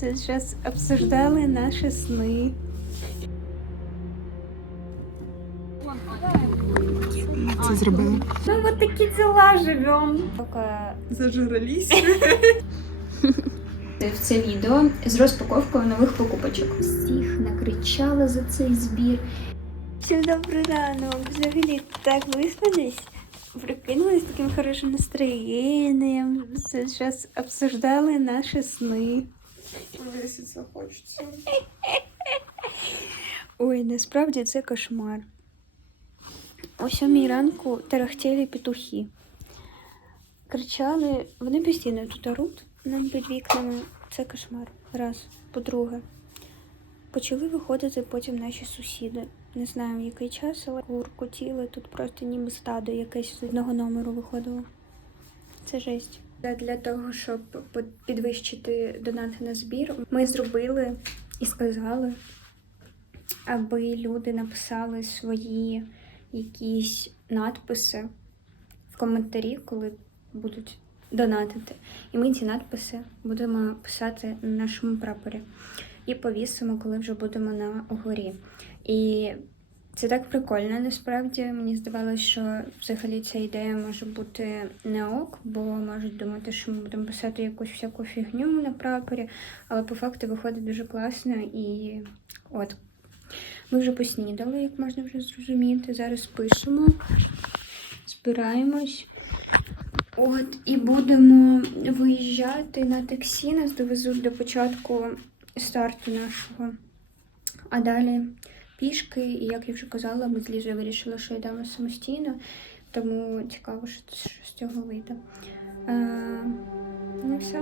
Це зараз обсуждали наші сни. Це зробили. Ну, вот такі дела живем. Пока Зажрались. в це відео з розпаковкою нових покупочок. Всіх накричала за цей збір. Всім добрий ранок. Взагалі так виспались. Прикинулись таким хорошим настроєнням. Це зараз обсуждали наші сни. Виситься хочеться. Ой, насправді це кошмар. О сьомій ранку тарахтіли петухи. Кричали, вони постійно тут оруть нам під вікнами. Це кошмар. Раз. По-друге, почали виходити потім наші сусіди. Не знаю в який час, але гуркотіли тут просто ніби стадо якесь з одного номеру виходило. Це жесть. Для того, щоб підвищити донати на збір, ми зробили і сказали, аби люди написали свої якісь надписи в коментарі, коли будуть донатити. І ми ці надписи будемо писати на нашому прапорі і повісимо, коли вже будемо на горі. І це так прикольно, насправді. Мені здавалося, що взагалі ця ідея може бути не ок, бо можуть думати, що ми будемо писати якусь всяку фігню на прапорі, але по факту виходить дуже класно і от. Ми вже поснідали, як можна вже зрозуміти. Зараз пишемо, збираємось. От, і будемо виїжджати на таксі. Нас довезуть до початку старту нашого. А далі пішки, і як я вже казала, ми з Лізою вирішили, що йдемо самостійно, тому цікаво, що, що з цього вийде. Е, ну і все.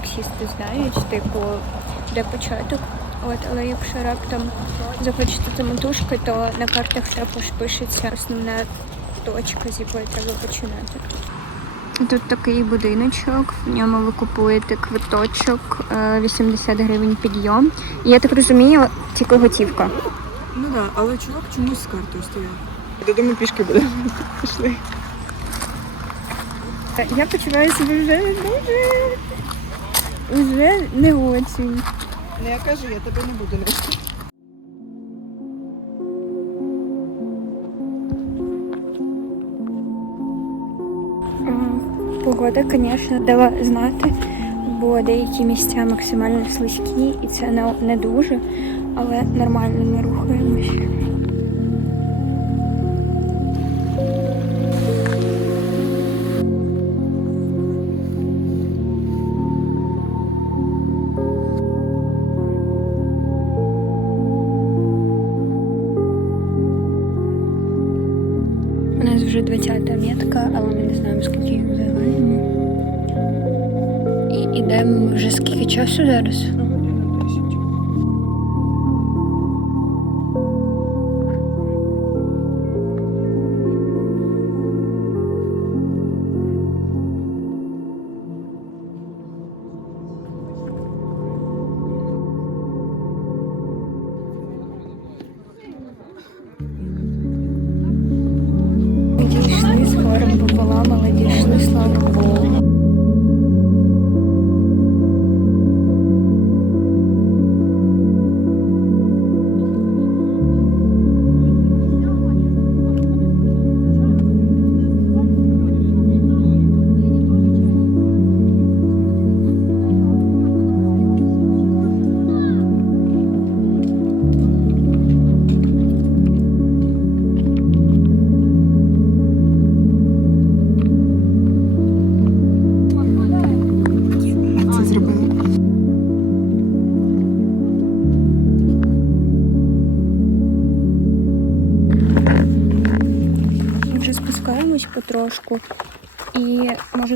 Таксісти знають, типу, де початок. От, але якщо раптом захочете самотужки, то на картах також пишеться основна точка, з якої треба починати. Тут такий будиночок, в ньому ви купуєте квиточок, е, 80 гривень підйом. І я так розумію, тільки готівка. Ну так, да, але чувак чомусь з картою стояв. Додому пішки буде. Пішли. Я почуваю себе вже дуже вже не очень. Не я кажу, я тебе не буду нести. Погода, звісно, дала знати, бо деякі місця максимально слизькі, і це не дуже, але нормально ми рухаємось. Deixa,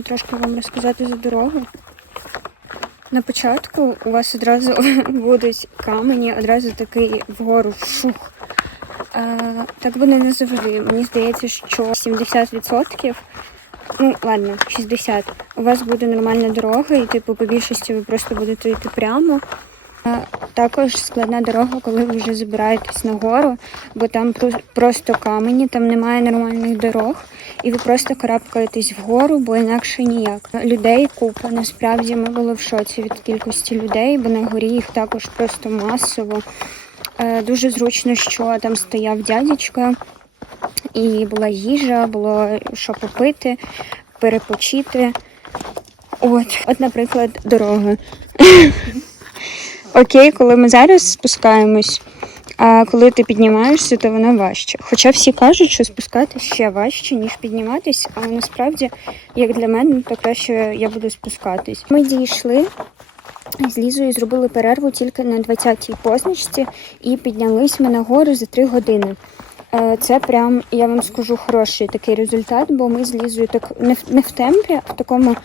можу трошки вам розказати за дорогу. На початку у вас одразу будуть камені, одразу такий вгору шух. А, так буде не завжди. Мені здається, що 70%, ну ладно, 60%, у вас буде нормальна дорога, і типу по більшості ви просто будете йти прямо. Також складна дорога, коли ви вже забираєтесь на гору, бо там про- просто камені, там немає нормальних дорог, і ви просто карабкаєтесь вгору, бо інакше ніяк. Людей купа. Насправді ми були в шоці від кількості людей, бо на горі їх також просто масово. Е, Дуже зручно, що там стояв дядечка, і була їжа, було що попити, перепочити. От, от, наприклад, дорога. Окей, коли ми зараз спускаємось, а коли ти піднімаєшся, то вона важче. Хоча всі кажуть, що спускатись ще важче, ніж підніматись, але насправді, як для мене, то краще я буду спускатись. Ми дійшли з Лізою, зробили перерву тільки на 20-й позначці і піднялись ми на гору за 3 години. Е, Це прям, я вам скажу, хороший такий результат, бо ми з Лізою так не в, не в темпі, а в такому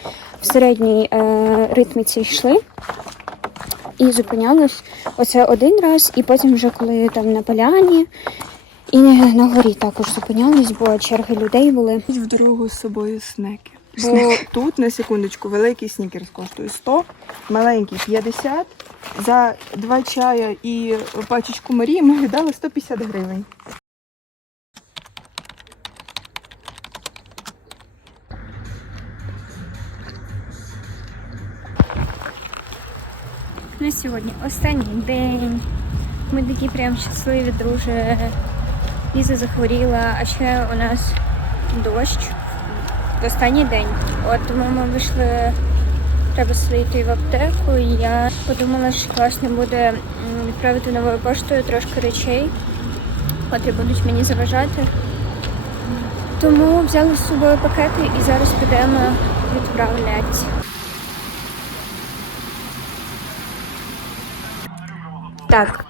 в середній е, ритміці йшли і зупинялись оце один раз, і потім вже коли там на поляні і на горі також зупинялись, бо черги людей були. В дорогу з собою снеки. Бо тут, на секундочку, великий снікерс коштує 100, маленький 50. За два чая і пачечку Марії ми віддали 150 гривень. На сьогодні останній день. Ми такі прям щасливі, друже. Ліза захворіла, а ще у нас дощ. Останній день. От тому ми вийшли, треба слити в аптеку. І я подумала, що класно буде відправити новою поштою трошки речей, котрі будуть мені заважати. Тому взяли з собою пакети і зараз підемо відправляти. Так.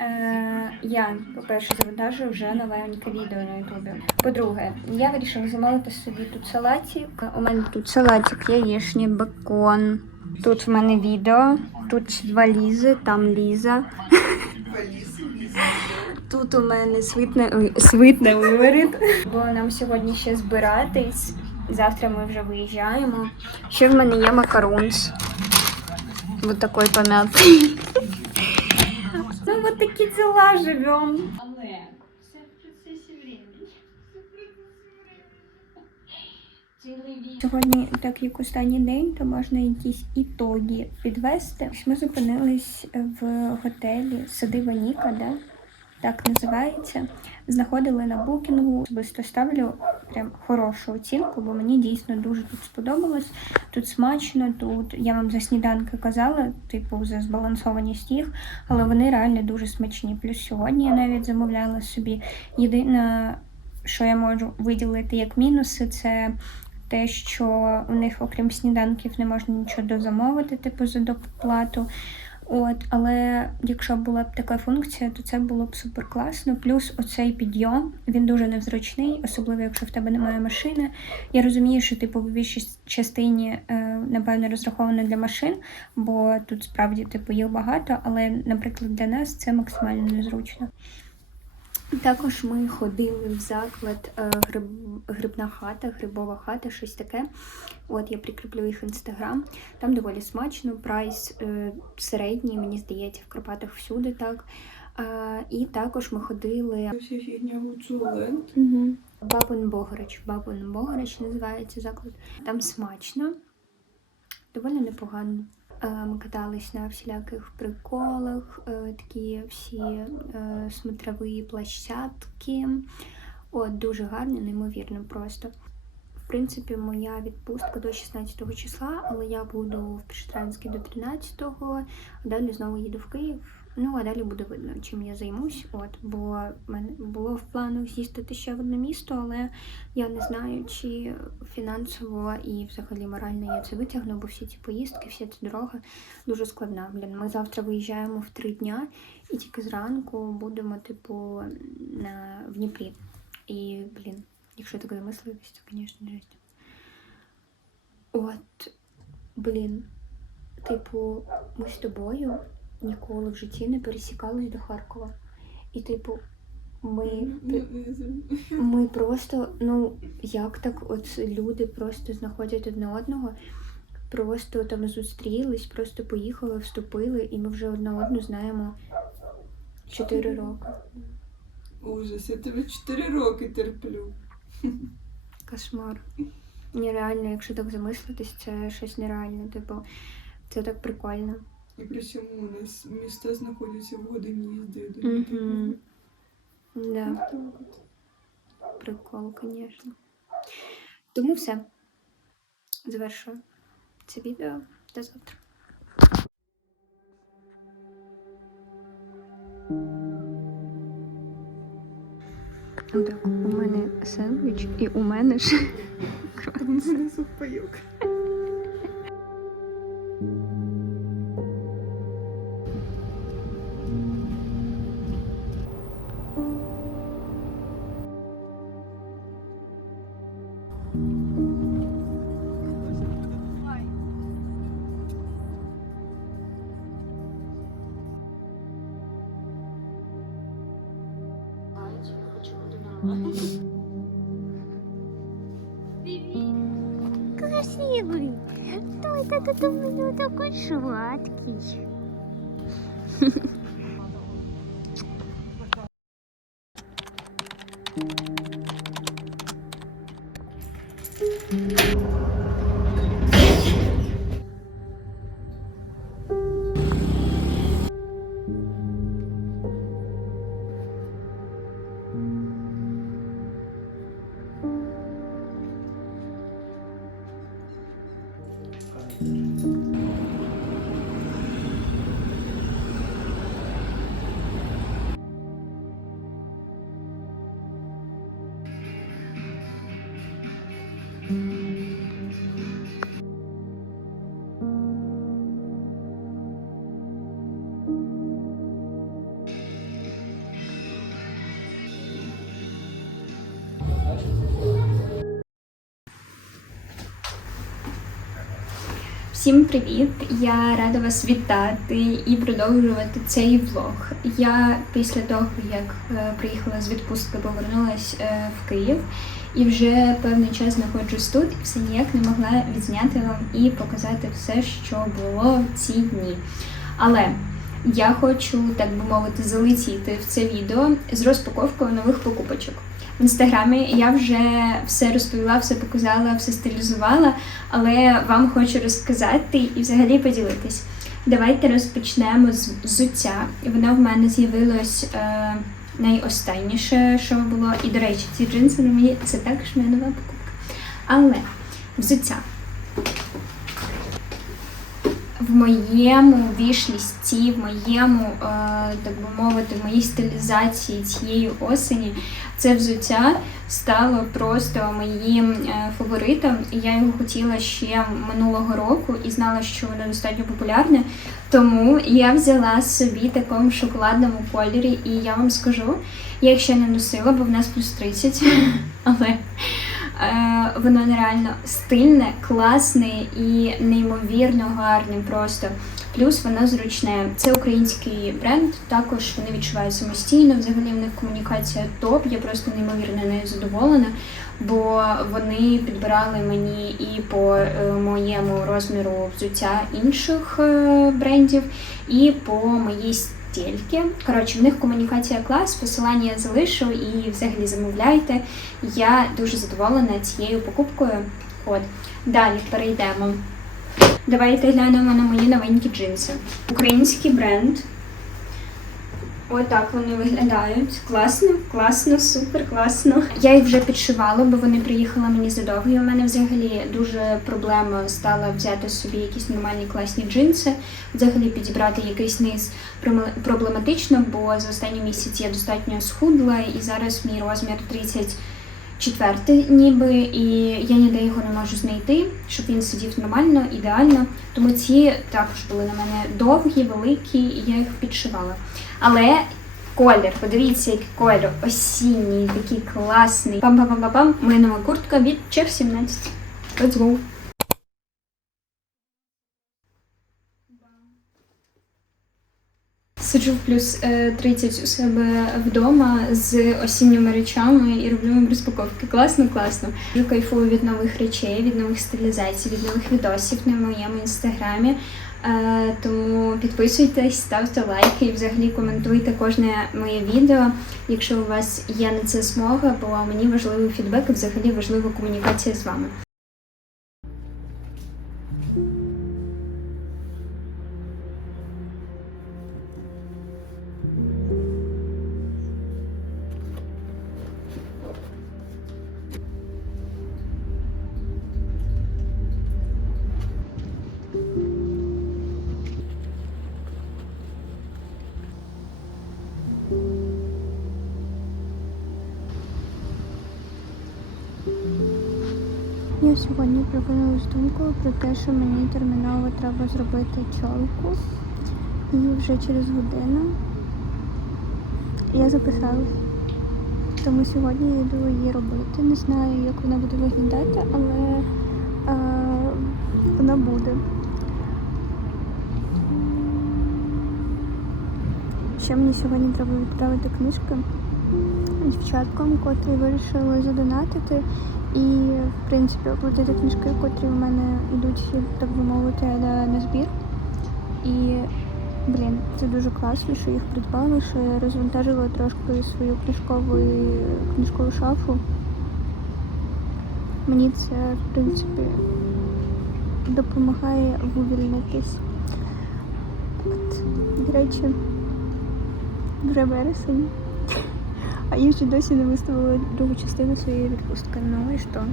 Е, я, по-перше, завантажую вже новеньке відео на Ютубі. По-друге, я вирішила замовити собі тут салатик. У мене тут салатик, яєчні, бекон. Тут в мене відео, тут два лізи, там ліза. Тут у мене свитне, свитне виворіт. Бо нам сьогодні ще збиратись. Завтра ми вже виїжджаємо. Ще в мене є макарунс. Вот такой помятый. Дела живем. Але все в процесі времени. Сьогодні, так як останній день, то можна якісь ітоги підвести. Ми зупинились в готелі Садива Ніка, да? Так називається. Знаходили на букінгу. Особисто ставлю прям хорошу оцінку, бо мені дійсно дуже тут сподобалось. Тут смачно, тут я вам за сніданки казала, типу за збалансованість їх, але вони реально дуже смачні. Плюс сьогодні я навіть замовляла собі. Єдине, що я можу виділити як мінуси, це те, що у них, окрім сніданків, не можна нічого дозамовити, типу за доплату. От, але якщо була б така функція, то це було б супер класно. Плюс оцей підйом він дуже незручний, особливо якщо в тебе немає машини. Я розумію, що типу в більшій частині е, напевно розраховано для машин, бо тут справді типу їх багато, але, наприклад, для нас це максимально незручно. Також ми ходили в заклад е, гриб, грибна хата, грибова хата, щось таке. От я прикріплю їх інстаграм. Там доволі смачно, прайс е, середній, мені здається, в Карпатах всюди так. І також ми ходили. Угу. Бабин Бограч. Бабин Бограч називається заклад. Там смачно, доволі непогано. Е, Ми катались на всіляких приколах, е, такі всі е, смотрові площадки. От, дуже гарно, неймовірно просто. В принципі, моя відпустка до 16 числа, але я буду в Пішетранській до 13-го, а далі знову їду в Київ. Ну, а далі буде видно, чим я займусь. От, бо мене було в планах з'їздити ще в одне місто, але я не знаю, чи фінансово і взагалі морально я це витягну, бо всі ці поїздки, вся ця дорога дуже складна. Блін, ми завтра виїжджаємо в три дня і тільки зранку будемо, типу, на в Дніпрі. І, блін, якщо так замислитись, то, звісно, жесть. От, блін, типу, ми з тобою ніколи в житті не пересікались до Харкова. І, типу, ми, ми просто, ну, як так, от люди просто знаходять одне одного, просто там зустрілись, просто поїхали, вступили, і ми вже одне одну знаємо 4 роки. Ужас, я тебе 4 роки терплю. Кошмар. Нереально, якщо так замислитись, це щось нереальне. Типу, це так прикольно. І при цьому у нас міста знаходяться в годині їзди від Угу. одного. Да, Так прикол, звісно. Тому все. Завершую це відео. До завтра. Так, у мене сендвіч і у мене ж У мене сухпайок. Красивый. Кто это тут у меня такой сладкий? Mm-hmm. Всім привіт! Я рада вас вітати і продовжувати цей влог. Я після того, як е, приїхала з відпустки, повернулася е, в Київ і вже певний час знаходжусь тут і все ніяк не могла відзняти вам і показати все, що було в ці дні. Але я хочу, так би мовити, залетіти в це відео з розпаковкою нових покупочок. В інстаграмі я вже все розповіла, все показала, все стилізувала, але вам хочу розказати і взагалі поділитись. Давайте розпочнемо з взуття. Воно в мене з'явилось е, найостанніше, що було. І, до речі, ці джинси на мені це також моя нова покупка. Але взуття. В моєму вішлісті, в моєму, е, так би мовити, моїй стилізації цієї осені це взуття стало просто моїм е, фаворитом. І я його хотіла ще минулого року і знала, що воно достатньо популярне. Тому я взяла собі такому шоколадному кольорі, і я вам скажу, я їх ще не носила, бо в нас плюс 30, але воно нереально стильне, класне і неймовірно гарне просто. Плюс воно зручне. Це український бренд, також вони відчувають самостійно. Взагалі в них комунікація топ. Я просто неймовірно нею задоволена, бо вони підбирали мені і по е, моєму розміру взуття інших е, брендів, і по моїй стільки. Коротше, в них комунікація клас, посилання я залишу і взагалі замовляйте. Я дуже задоволена цією покупкою. От далі перейдемо. Давайте глянемо на мої новенькі джинси. Український бренд. Отак вони виглядають. Класно, класно, супер класно. Я їх вже підшивала, бо вони приїхали мені задовго. І у мене взагалі дуже проблема стала взяти собі якісь нормальні класні джинси. Взагалі підібрати якийсь низ проблематично, бо за останні місяці я достатньо схудла, і зараз мій розмір 30 четвертий ніби, і я ніде його не можу знайти, щоб він сидів нормально, ідеально. Тому ці також були на мене довгі, великі, і я їх підшивала. Але колір, подивіться, який колір осінній, такий класний. Пам-пам-пам-пам. Моя нова куртка від Чех 17. Let's go! Сиджу в плюс е, 30 у себе вдома з осінніми речами і роблю їм розпаковки. Класно, класно. Я кайфую від нових речей, від нових стилізацій, від нових відосів на моєму інстаграмі. Е, Тому підписуйтесь, ставте лайки і взагалі коментуйте кожне моє відео, якщо у вас є на це змога, бо мені важливий фідбек і взагалі важлива комунікація з вами. Я сьогодні прокинулась думкою про те, що мені терміново треба зробити чолку. І вже через годину я записалась. Тому сьогодні я йду її робити. Не знаю, як вона буде виглядати, але е, вона буде. Ще мені сьогодні треба відправити книжки дівчаткам, котрі вирішили задонатити. І, в принципі, оплатити книжки, котрі в мене йдуть, так би мовити, на, збір. І, блін, це дуже класно, що їх придбали, що я розвантажила трошки свою книжкову, книжкову шафу. Мені це, в принципі, допомагає вивільнитись. От, до речі, вже вересень. А я ще досі не виставила другу частину своєї відпустки. Ну і що?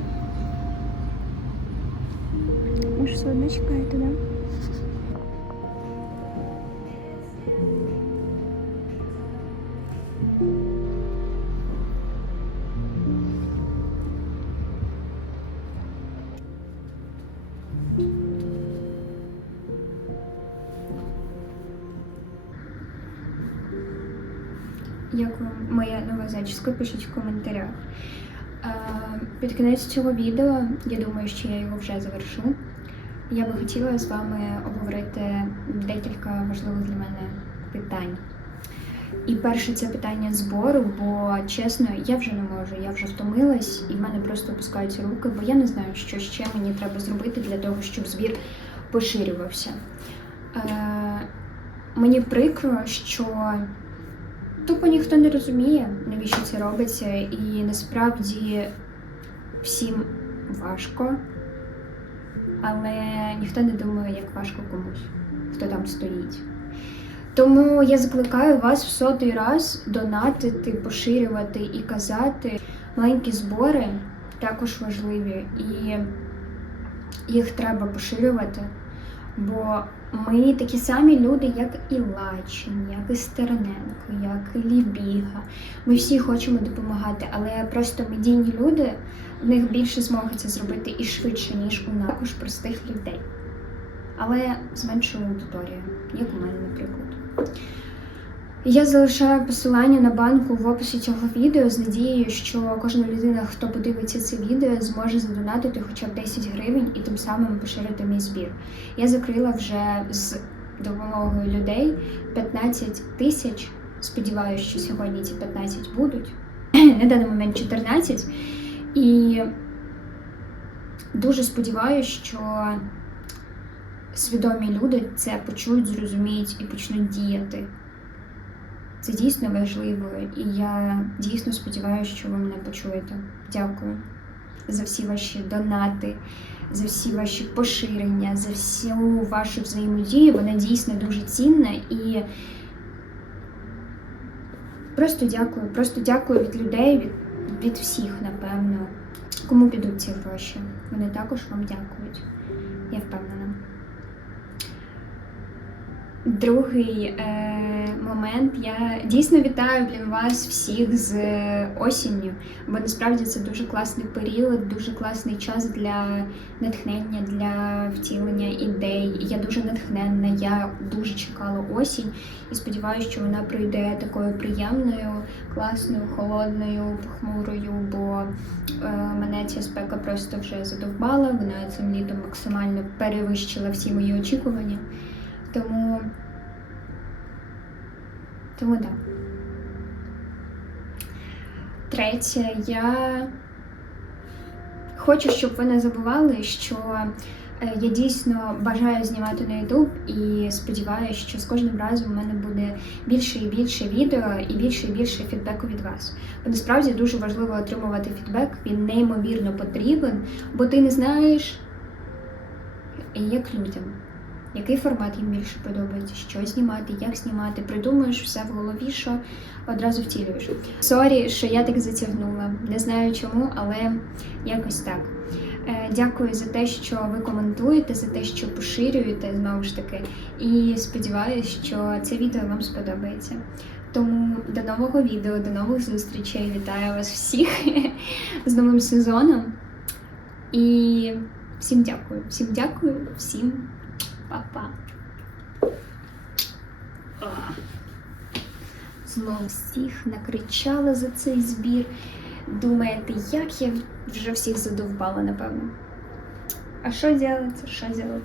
Ми ж все одно чекаєте, да? Як вам моя нова зачіска, пишіть в коментарях. Е, Під кінець цього відео, я думаю, що я його вже завершу. Я би хотіла з вами обговорити декілька важливих для мене питань. І перше це питання збору, бо чесно, я вже не можу, я вже втомилась, і в мене просто опускаються руки, бо я не знаю, що ще мені треба зробити для того, щоб збір поширювався. Е, мені прикро, що Тупо ніхто не розуміє, навіщо це робиться, і насправді всім важко, але ніхто не думає, як важко комусь, хто там стоїть. Тому я закликаю вас в сотий раз донатити, поширювати і казати. Маленькі збори також важливі, і їх треба поширювати. Бо ми такі самі люди, як і Лачин, як і Стерненко, як і Лібіга. Ми всі хочемо допомагати, але просто медійні люди, в них більше змоги це зробити і швидше, ніж у також простих людей. Але з меншою аудиторією, як у мене, наприклад. Я залишаю посилання на банку в описі цього відео з надією, що кожна людина, хто подивиться це відео, зможе задонатити хоча б 10 гривень і тим самим поширити мій збір. Я закрила вже з допомогою людей 15 тисяч. Сподіваюся, що сьогодні ці 15 будуть. На даний момент 14. І дуже сподіваюся, що свідомі люди це почують, зрозуміють і почнуть діяти. Це дійсно важливо, і я дійсно сподіваюся, що ви мене почуєте. Дякую за всі ваші донати, за всі ваші поширення, за всю вашу взаємодію. Вона дійсно дуже цінна і просто дякую. Просто дякую від людей, від, від всіх, напевно. Кому підуть ці гроші. Вони також вам дякують. Я впевнена. Другий е, момент. Я дійсно вітаю блін, вас всіх з е, осінню, бо насправді це дуже класний період, дуже класний час для натхнення, для втілення ідей. Я дуже натхненна, я дуже чекала осінь і сподіваюся, що вона пройде такою приємною, класною, холодною, похмурою, бо е, мене ця спека просто вже задовбала. Вона цим літом максимально перевищила всі мої очікування. Тому Тому так. Третє, я хочу, щоб ви не забували, що е, я дійсно бажаю знімати на YouTube і сподіваюся, що з кожним разом у мене буде більше і більше відео і більше і більше фідбеку від вас. Бо насправді дуже важливо отримувати фідбек, він неймовірно потрібен, бо ти не знаєш, як людям. Який формат їм більше подобається, що знімати, як знімати, придумуєш все в голові, що одразу втілюєш. Сорі, що я так затягнула. Не знаю чому, але якось так. Е, Дякую за те, що ви коментуєте, за те, що поширюєте знову ж таки. І сподіваюся, що це відео вам сподобається. Тому до нового відео, до нових зустрічей. Вітаю вас всіх з новим сезоном. І всім дякую. Всім дякую, всім па-па. Знову всіх накричала за цей збір. Думаєте, як я вже всіх задовбала, напевно. А що робити? Що робити?